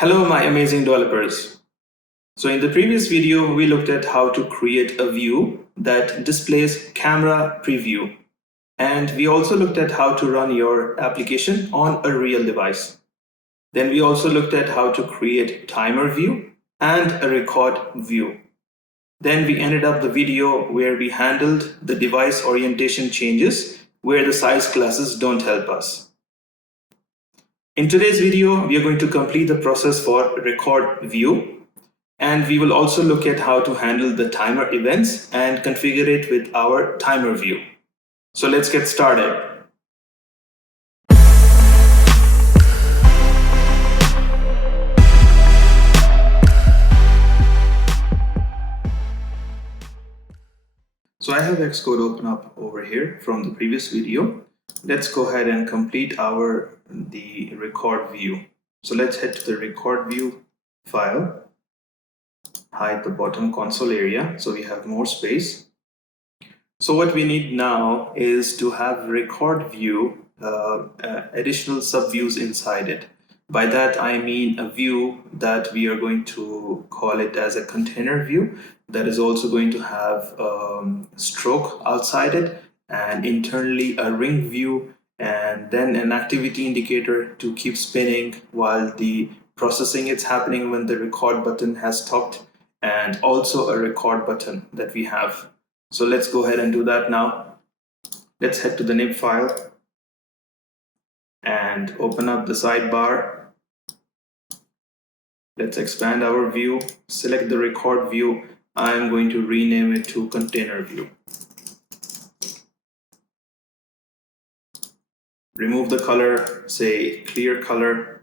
Hello, my amazing developers. So in the previous video, we looked at how to create a view that displays camera preview. And we also looked at how to run your application on a real device. Then we also looked at how to create timer view and a record view. Then we ended up the video where we handled the device orientation changes where the size classes don't help us. In today's video, we are going to complete the process for record view, and we will also look at how to handle the timer events and configure it with our timer view. So let's get started. So I have Xcode open up over here from the previous video. Let's go ahead and complete the record view. So let's head to the record view file, hide the bottom console area so we have more space. So what we need now is to have record view additional subviews inside it. By that I mean a view that we are going to call it as a container view that is also going to have stroke outside it, and internally a ring view, and then an activity indicator to keep spinning while the processing is happening when the record button has stopped, and also a record button that we have. So let's go ahead and do that now. Let's head to the nib file and open up the sidebar. Let's expand our view, select the record view. I'm going to rename it to container view. Remove the color, say clear color.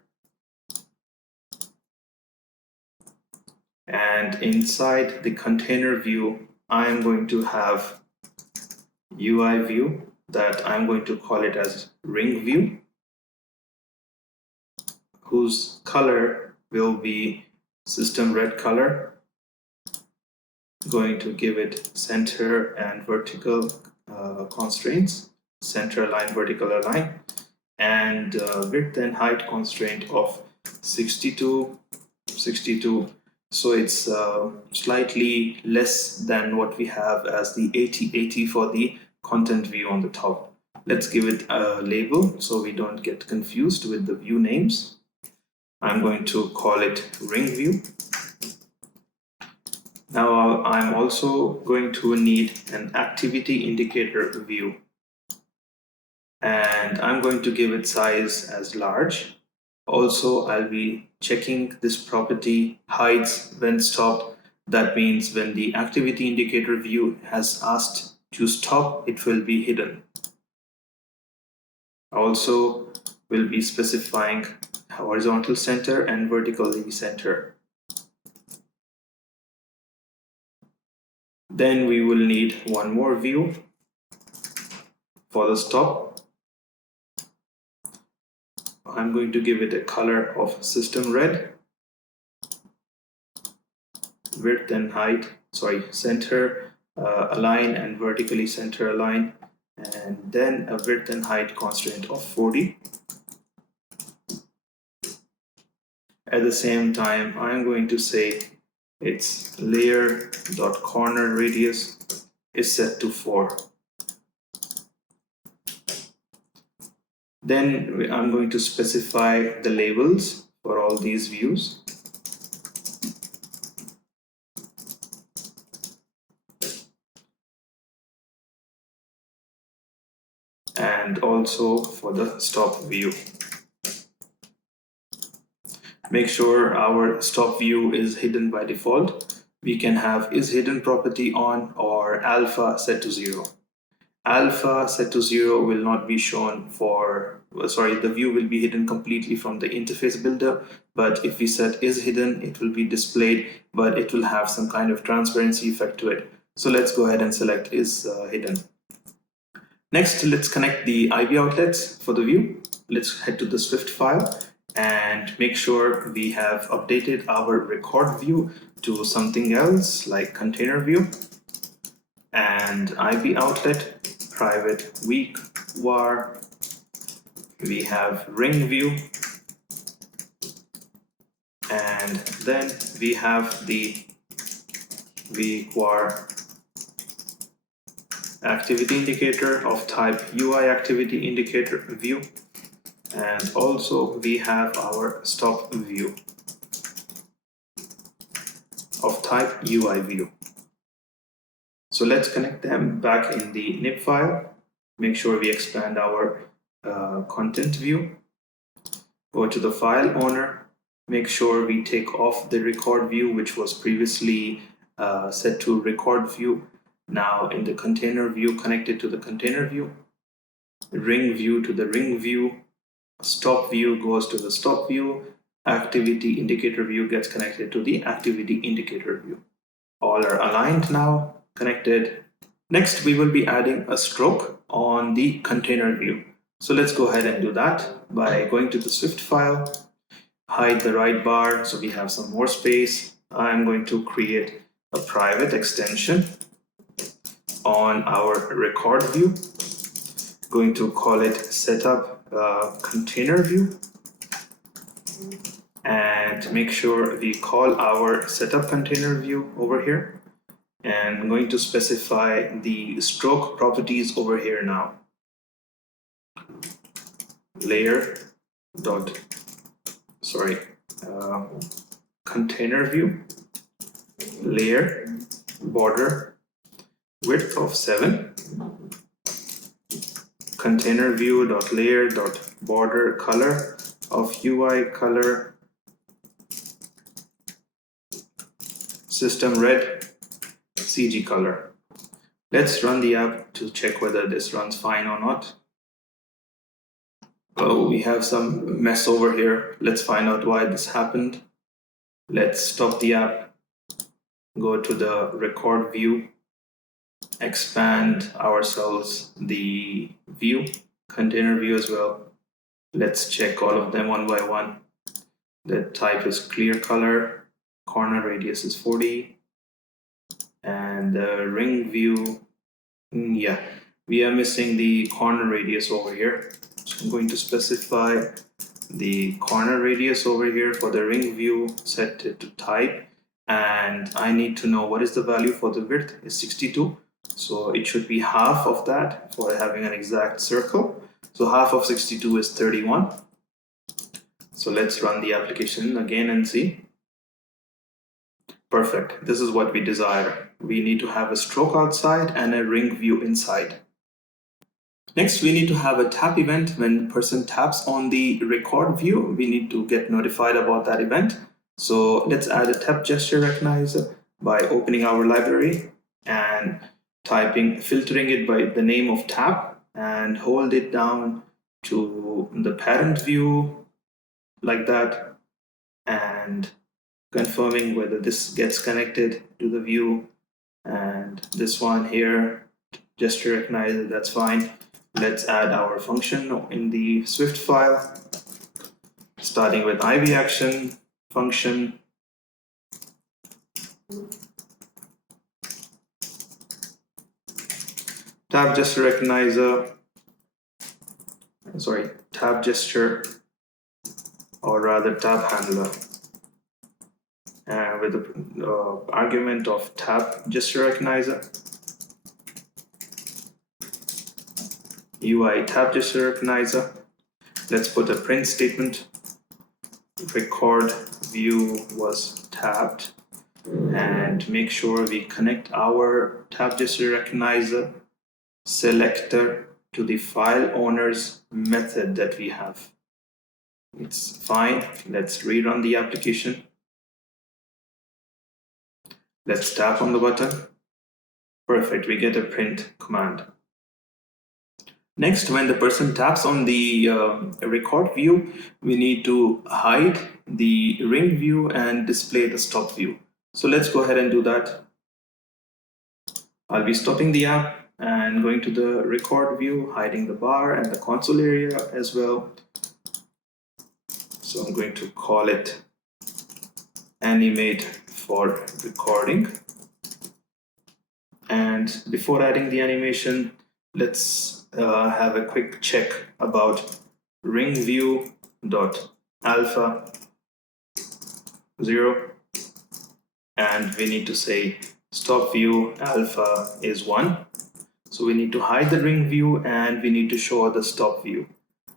And inside the container view, I'm going to have UI view that I'm going to call it as ring view, whose color will be system red color. Going to give it center and vertical constraints, center align, vertical align, and width and height constraint of 62. So it's slightly less than what we have as the 80 for the content view on the top. Let's give it a label so we don't get confused with the view names. I'm going to call it ring view. Now I'm also going to need an activity indicator view, and I'm going to give it size as large. Also, I'll be checking this property hides when stopped. That means when the activity indicator view has asked to stop, it will be hidden. Also, we'll be specifying horizontal center and vertically center. Then we will need one more view for the stop. I'm going to give it a color of system red, width and height, center align and vertically center align, and then a width and height constraint of 40. At the same time, I'm going to say its layer.corner radius is set to 4. Then I'm going to specify the labels for all these views. And also for the stop view. Make sure our stop view is hidden by default. We can have is hidden property on or alpha set to 0. Alpha set to 0 will not be shown the view will be hidden completely from the interface builder, but if we set is hidden, it will be displayed, but it will have some kind of transparency effect to it. So let's go ahead and select is hidden. Next, let's connect the IV outlets for the view. Let's head to the Swift file and make sure we have updated our record view to something else like container view, and IV outlet private weak var. We have ring view, and then we have the vQuar activity indicator of type UI activity indicator view, and also we have our stop view of type UI view. So let's connect them back in the nib file. Make sure we expand our content view. Go to the file owner. Make sure we take off the record view, which was previously set to record view. Now in the container view, connect it to the container view. Ring view to the ring view. Stop view goes to the stop view. Activity indicator view gets connected to the activity indicator view. All are aligned now, connected. Next, we will be adding a stroke on the container view. So let's go ahead and do that by going to the Swift file, hide the right bar so we have some more space. I'm going to create a private extension on our record view. Going to call it setup container view, and make sure we call our setup container view over here, and I'm going to specify the stroke properties over here now. Container view, layer, border, width of 7, container view dot layer dot border color of UI color, system red, CG color. Let's run the app to check whether this runs fine or not. Oh, we have some mess over here. Let's find out why this happened. Let's stop the app, go to the record view, expand ourselves the view, container view as well. Let's check all of them one by one. The type is clear color, corner radius is 40, and the ring view, yeah, we are missing the corner radius over here. So I'm going to specify the corner radius over here for the ring view, set it to type, and I need to know what is the value for the width is 62. So it should be half of that for having an exact circle. So half of 62 is 31. So let's run the application again and see. Perfect. This is what we desire. We need to have a stroke outside and a ring view inside. Next, we need to have a tap event. When the person taps on the record view, we need to get notified about that event. So let's add a tap gesture recognizer by opening our library and filtering it by the name of tap, and hold it down to the parent view like that, and confirming whether this gets connected to the view, and this one here, gesture recognizer, that's fine. Let's add our function in the Swift file, starting with IVAction function. Tab gesture recognizer, tab gesture, or rather tab handler, with the argument of tab gesture recognizer, UI tab gesture recognizer. Let's put a print statement. Record view was tabbed, and make sure we connect our tab gesture recognizer selector to the file owner's method that we have. It's fine. Let's rerun the application. Let's tap on the button. Perfect, we get a print command. Next, when the person taps on the record view, we need to hide the ring view and display the stop view. So let's go ahead and do that. I'll be stopping the app and going to the record view, hiding the bar and the console area as well. So I'm going to call it animate for recording. And before adding the animation, let's have a quick check about ring view dot alpha 0, and we need to say stop view alpha is 1. So we need to hide the ring view and we need to show the stop view.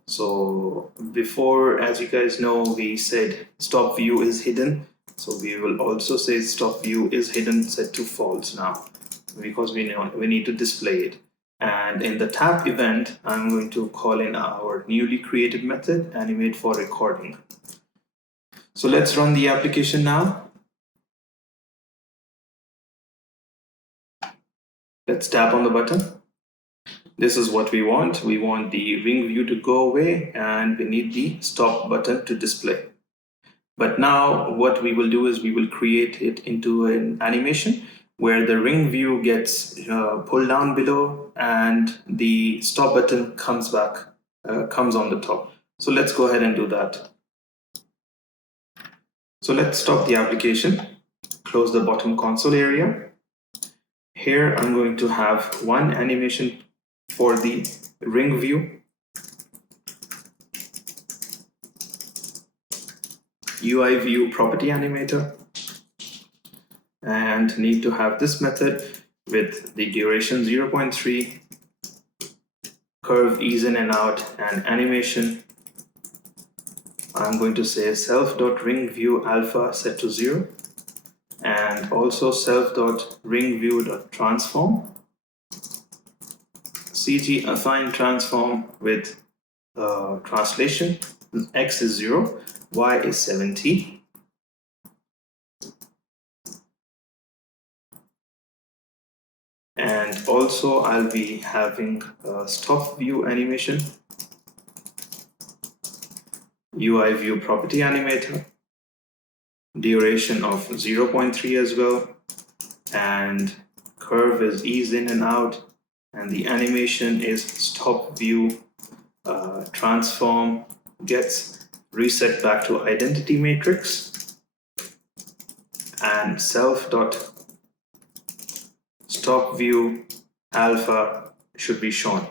So before, as you guys know, we said stop view is hidden. So we will also say stop view is hidden set to false now, because we need to display it. And in the tap event, I'm going to call in our newly created method, animate for recording. So let's run the application now. Let's tap on the button. This is what we want. We want the ring view to go away and we need the stop button to display. But now what we will do is we will create it into an animation where the ring view gets pulled down below and the stop button comes on the top. So let's go ahead and do that. So let's stop the application, close the bottom console area. Here I'm going to have one animation for the ring view, UI view property animator, and need to have this method with the duration 0.3, curve ease in and out, and animation. I'm going to say self.ringViewAlpha set to 0, and also self.ringView.transform, CG affine transform with translation, X is 0, Y is 70. And also I'll be having a stop view animation, UI view property animator, duration of 0.3 as well, and curve is ease in and out, and the animation is stop view transform gets reset back to identity matrix, and self.stop view alpha should be shown.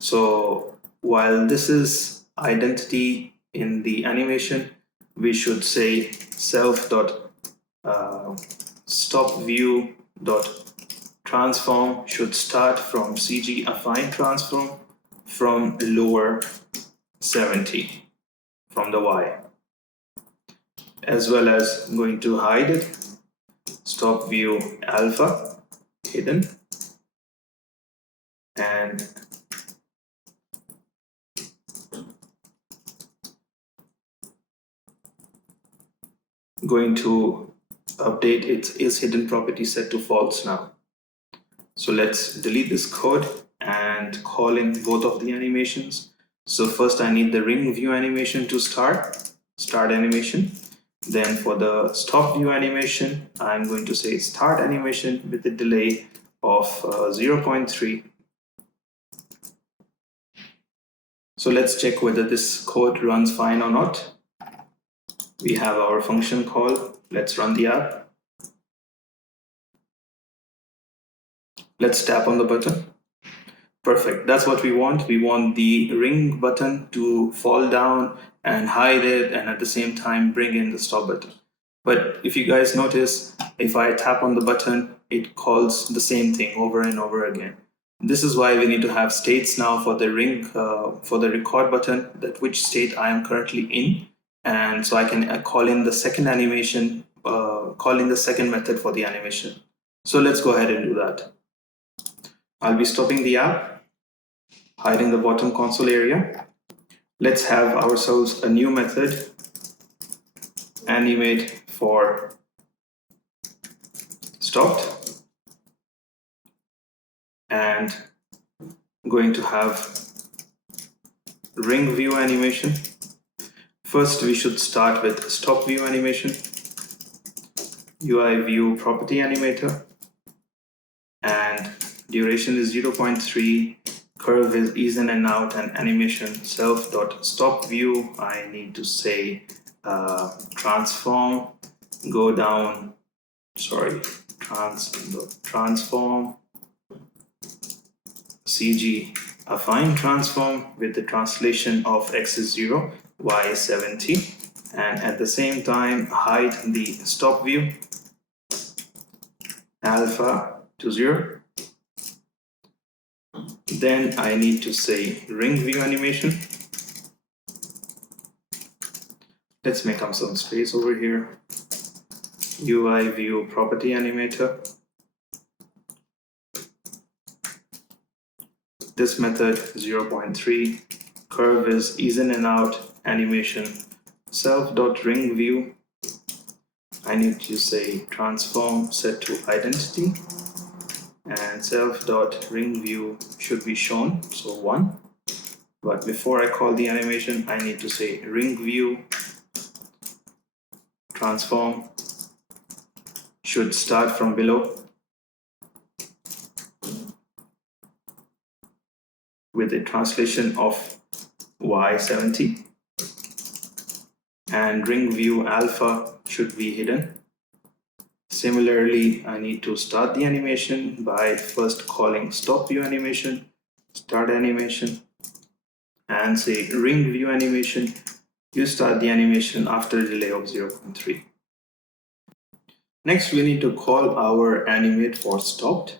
So while this is identity in the animation, we should say self.stop view transform should start from CG affine transform from lower 70 from the Y, as well as I'm going to hide it, stop view alpha hidden, and going to update its is hidden property set to false now. So let's delete this code and call in both of the animations. So first I need the ring view animation to start animation. Then for the stop view animation, I'm going to say start animation with a delay of 0.3. So let's check whether this code runs fine or not. We have our function call. Let's run the app. Let's tap on the button. Perfect, that's what we want. We want the ring button to fall down and hide it, and at the same time bring in the stop button. But if you guys notice, if I tap on the button, it calls the same thing over and over again. This is why we need to have states now for the ring, for the record button, that which state I am currently in. And so I can call in the second animation, call in the second method for the animation. So let's go ahead and do that. I'll be stopping the app, hiding the bottom console area. Let's have ourselves a new method, animate for stopped, and going to have ring view animation. First we should start with stop view animation, UI view property animator, and duration is 0.3, curve is ease in and out, and animation self.stop view. I need to say transform, go down, transform, CG affine transform with the translation of X is 0, Y is 70. and at the same time hide the stop view alpha to 0. Then I need to say ring view animation. Let's make up some space over here. UI view property animator. This method 0.3 curve is ease in and out animation self.ring view. I need to say transform set to identity, and self.ring view should be shown, so 1. But before I call the animation, I need to say ring view transform should start from below with a translation of Y70, and ring view alpha should be hidden. Similarly, I need to start the animation by first calling stop view animation, start animation, and say ring view animation. You start the animation after a delay of 0.3. Next, we need to call our animate for stopped.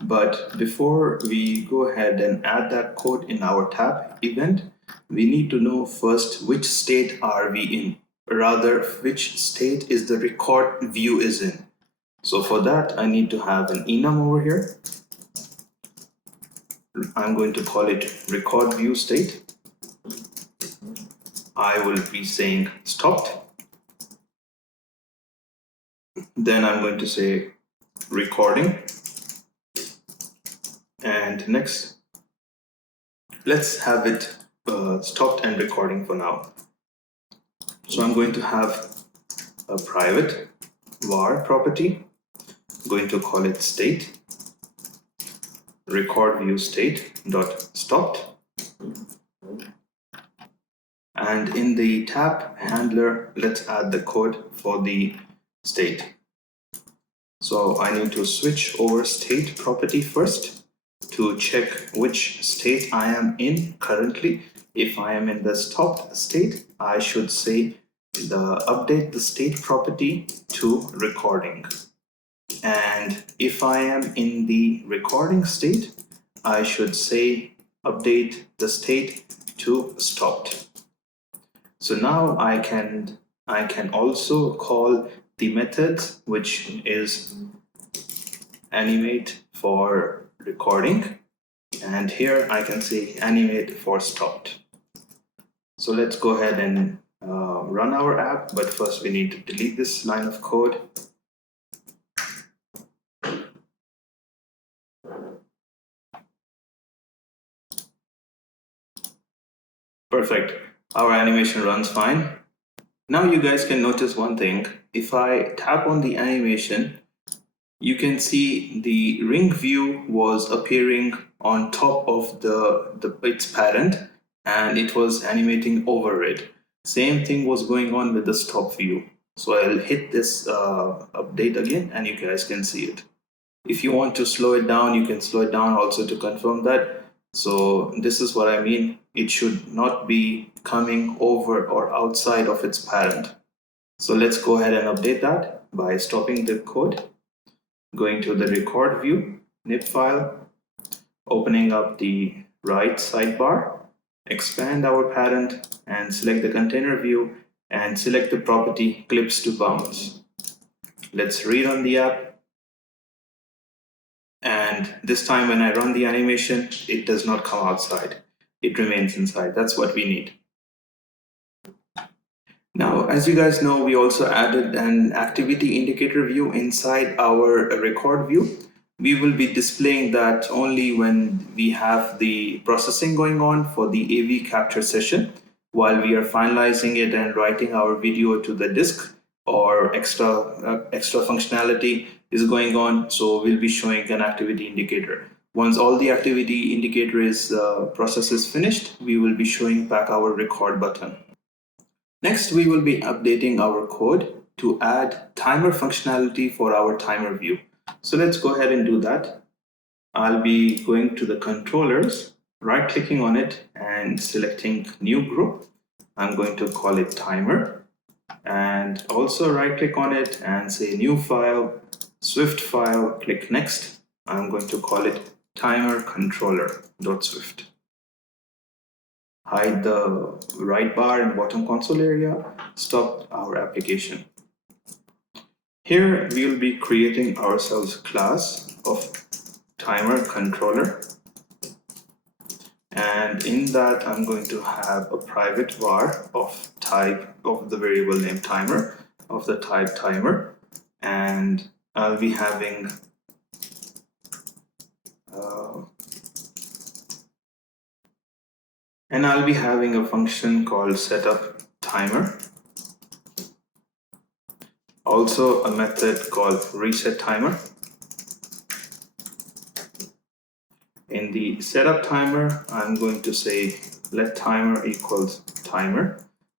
But before we go ahead and add that code in our tab event, we need to know first which state are we in, rather which state is the record view is in. So for that, I need to have an enum over here. I'm going to call it record view state. I will be saying stopped. Then I'm going to say recording. And next, let's have it stopped and recording for now. So I'm going to have a private var property. I'm going to call it state record view state dot stopped, and in the tab handler, let's add the code for the state. So I need to switch over state property first to check which state I am in currently. If I am in the stopped state, I should say update the state property to recording. And if I am in the recording state, I should say update the state to stopped. So now I can also call the methods, which is animate for recording, and here I can say animate for stopped. So let's go ahead and run our app, but first we need to delete this line of code. Perfect. Our animation runs fine. Now you guys can notice one thing. If I tap on the animation, you can see the ring view was appearing on top of its parent, and it was animating over it. Same thing was going on with the stop view. So I'll hit this update again and you guys can see it. If you want to slow it down, you can slow it down also to confirm that. So this is what I mean. It should not be coming over or outside of its parent. So let's go ahead and update that by stopping the code, going to the record view, nib file, opening up the right sidebar, expand our parent and select the container view and select the property clips to bounds. Let's rerun the app. And this time when I run the animation, it does not come outside. It remains inside. That's what we need. Now, as you guys know, we also added an activity indicator view inside our record view. We will be displaying that only when we have the processing going on for the AV capture session, while we are finalizing it and writing our video to the disk, or extra functionality is going on. So we'll be showing an activity indicator. Once all the activity indicator process is finished, we will be showing back our record button. Next, we will be updating our code to add timer functionality for our timer view. So let's go ahead and do that. I'll be going to the controllers, right-clicking on it and selecting new group. I'm going to call it timer. and also right click on it and say new file, Swift file, click next. I'm going to call it timer controller.swift. Hide the right bar and bottom console area, stop our application. Here we will be creating ourselves a class of timer controller, and in that I'm going to have a private var of type of the variable name timer of the type timer, and I'll be having a function called setup timer, also a method called reset timer. In the setup timer, I'm going to say let timer equals timer,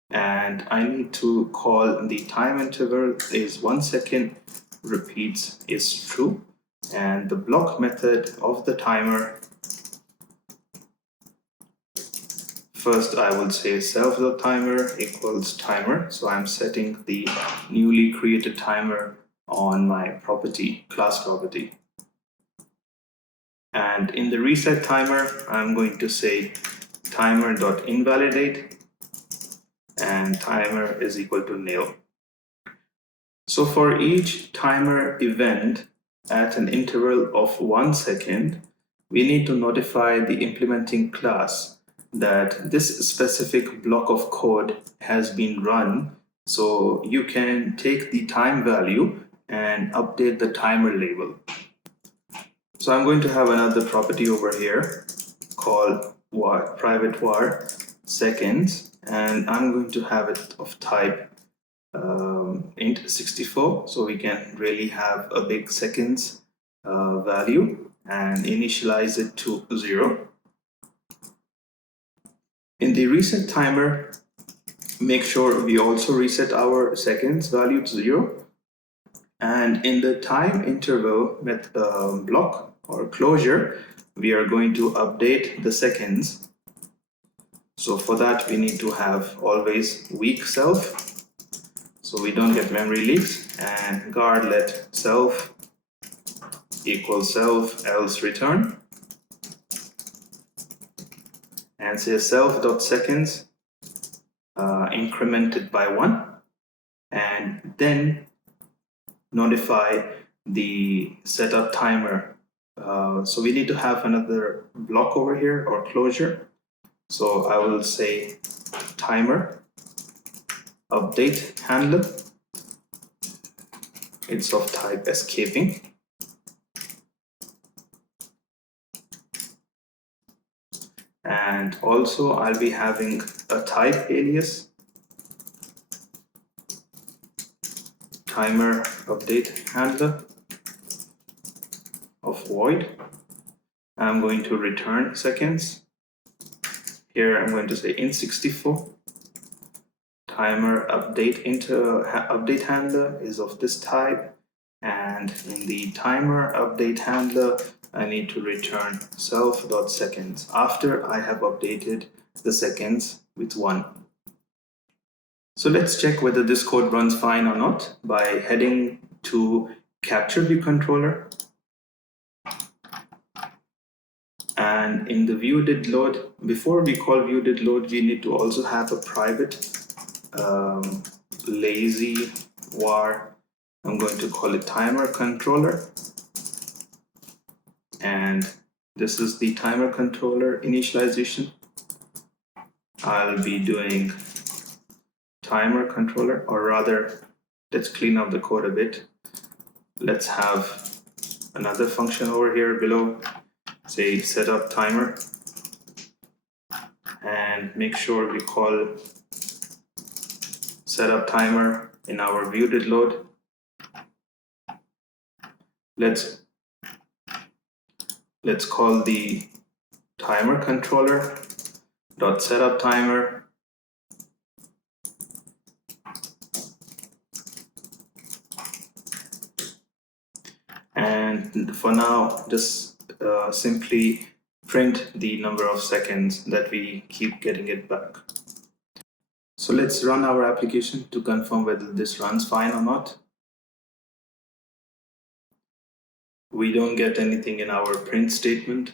and I need to call the time interval is 1 second, repeats is true, and the block method of the timer, first I will say self.timer equals timer, so I'm setting the newly created timer on my property, class property. And in the reset timer, I'm going to say timer.invalidate and timer is equal to nil. So for each timer event at an interval of 1 second, we need to notify the implementing class that this specific block of code has been run, so you can take the time value and update the timer label. So I'm going to have another property over here called private var seconds, and I'm going to have it of type int 64, so we can really have a big seconds value, and initialize it to 0. In the reset timer, make sure we also reset our seconds value to 0. And in the time interval block or closure, we are going to update the seconds. So for that, we need to have always weak self, so we don't get memory leaks, and guard let self equals self else return, and say self.seconds incremented by 1, and then notify the setup timer. So we need to have another block over here or closure. So I will say timer update handler. It's of type escaping. And also I'll be having a type alias, timer update handler of void. I'm going to return seconds. Here I'm going to say int64. Timer update update handler is of this type, and in the timer update handler I need to return self.seconds after I have updated the seconds with 1. So let's check whether this code runs fine or not by heading to capture view controller, and in the view did load, before we call view did load, we need to also have a private lazy var. I'm going to call it timer controller, and this is the timer controller initialization. I'll be doing timer controller, or rather, let's clean up the code a bit. Let's have another function over here below, say setup timer, and make sure we call setup timer in our view did load. Let's call the timer controller dot setup timer, and for now just simply print the number of seconds that we keep getting it back. So let's run our application to confirm whether this runs fine or not. We don't get anything in our print statement.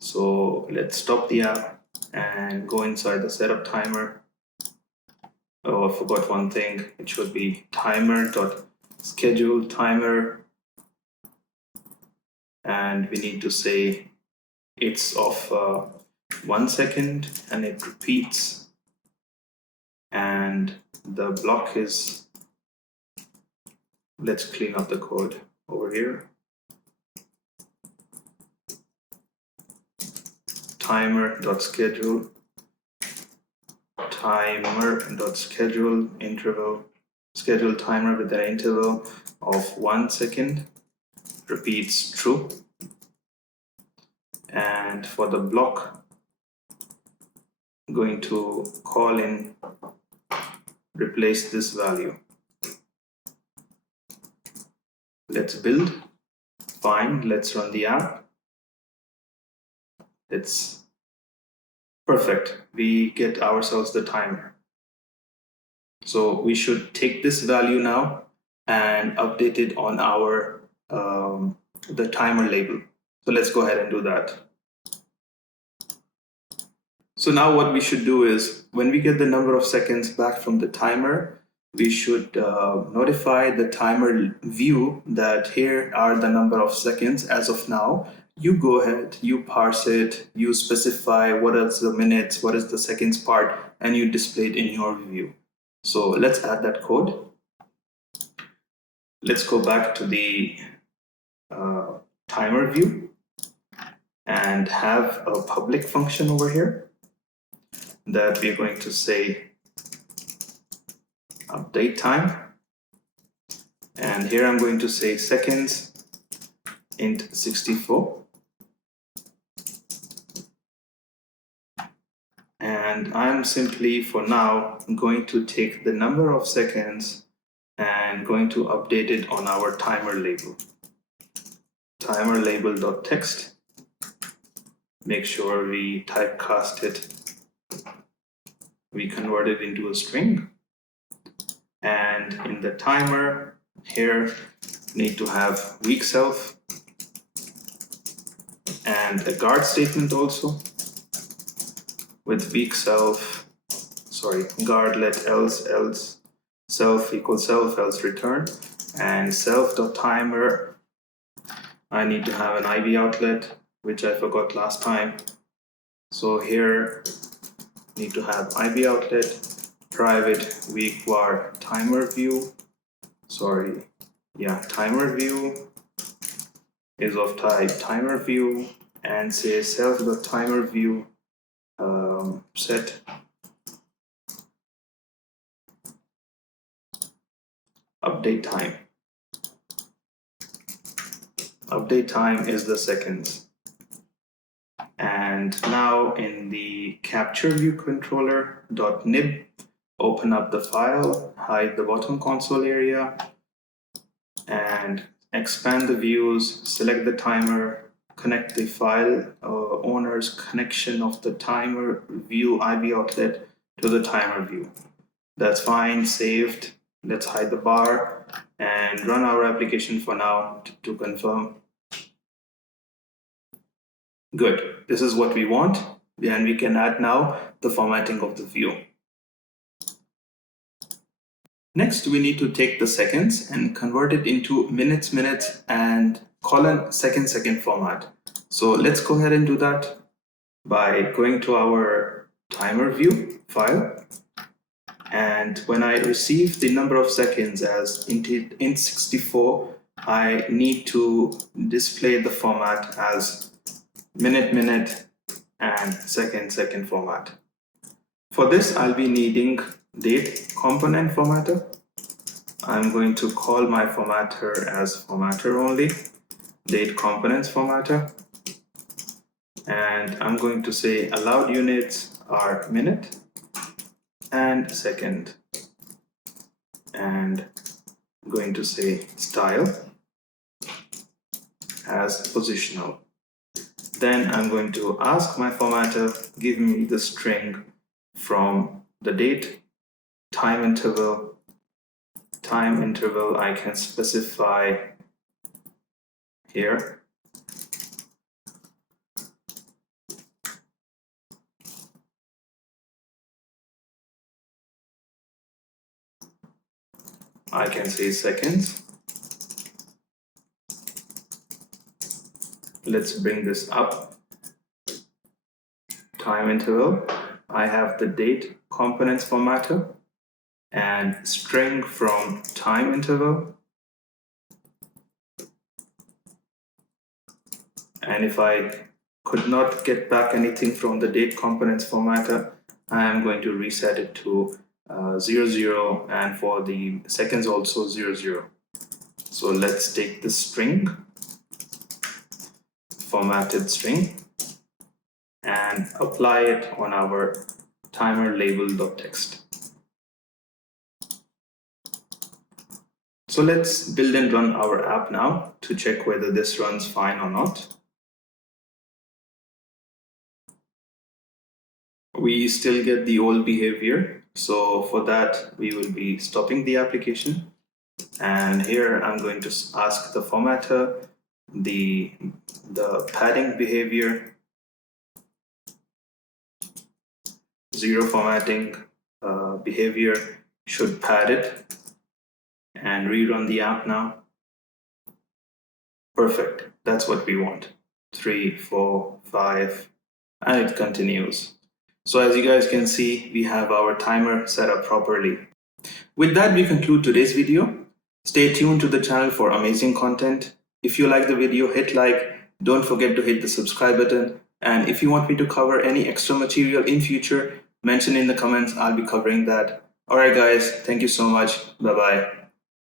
So let's stop the app and go inside the setup timer. Oh, I forgot one thing. It should be timer.schedule timer. And we need to say it's of 1 second and it repeats. And the block is, let's clean up the code over here. Timer.schedule interval, schedule timer with an interval of 1 second, repeats true. And for the block, I'm going to call in, replace this value. Let's build. Fine, let's run the app. It's perfect. We get ourselves the timer. So we should take this value now and update it on our the timer label. So let's go ahead and do that. So now what we should do is, when we get the number of seconds back from the timer, we should notify the timer view that here are the number of seconds as of now. You go ahead, you parse it, you specify what is the minutes, what is the seconds part, and you display it in your view. So let's add that code. Let's go back to the timer view and have a public function over here that we're going to say update time. And here I'm going to say seconds int 64. And I'm simply, for now, going to take the number of seconds and going to update it on our timer label. Timer label.text. Make sure we typecast it. We convert it into a string. And in the timer, here, need to have weak self and a guard statement also. With weak self, guard let else self equals self else return, and self.timer, I need to have an IV outlet, which I forgot last time. So here need to have IV outlet, private weak var timer view. Timer view is of type timer view, and say self.timer view set update time. Update time is the seconds. And now in the capture view controller.nib, open up the file, hide the bottom console area, and expand the views, select the timer, connect the file owner's connection of the timer view IV outlet to the timer view. That's fine, saved. Let's hide the bar and run our application for now to confirm. Good, this is what we want, and we can add now the formatting of the view. Next, we need to take the seconds and convert it into minutes and colon second format. So let's go ahead and do that by going to our timer view file. And when I receive the number of seconds as int 64, I need to display the format as minute and second format. For this, I'll be needing date component formatter. I'm going to call my formatter as formatter only, date components formatter. And I'm going to say allowed units are minute and second. And I'm going to say style as positional. Then I'm going to ask my formatter, give me the string from the date, time interval I can specify here. I can say seconds. Let's bring this up. Time interval, I have the date components formatter and string from time interval. And if I could not get back anything from the date components formatter, I am going to reset it to 00, and for the seconds also 00. So let's take the string, formatted string, and apply it on our timer label.txt. So let's build and run our app now to check whether this runs fine or not. We still get the old behavior. So for that, we will be stopping the application. And here I'm going to ask the formatter the padding behavior, 0 formatting behavior should pad it, and rerun the app now. Perfect, that's what we want. 3, 4, 5, and it continues. So as you guys can see, we have our timer set up properly. With that, we conclude today's video. Stay tuned to the channel for amazing content. If you like the video, hit like. Don't forget to hit the subscribe button. And if you want me to cover any extra material in future, mention in the comments. I'll be covering that. Alright guys, thank you so much. Bye bye.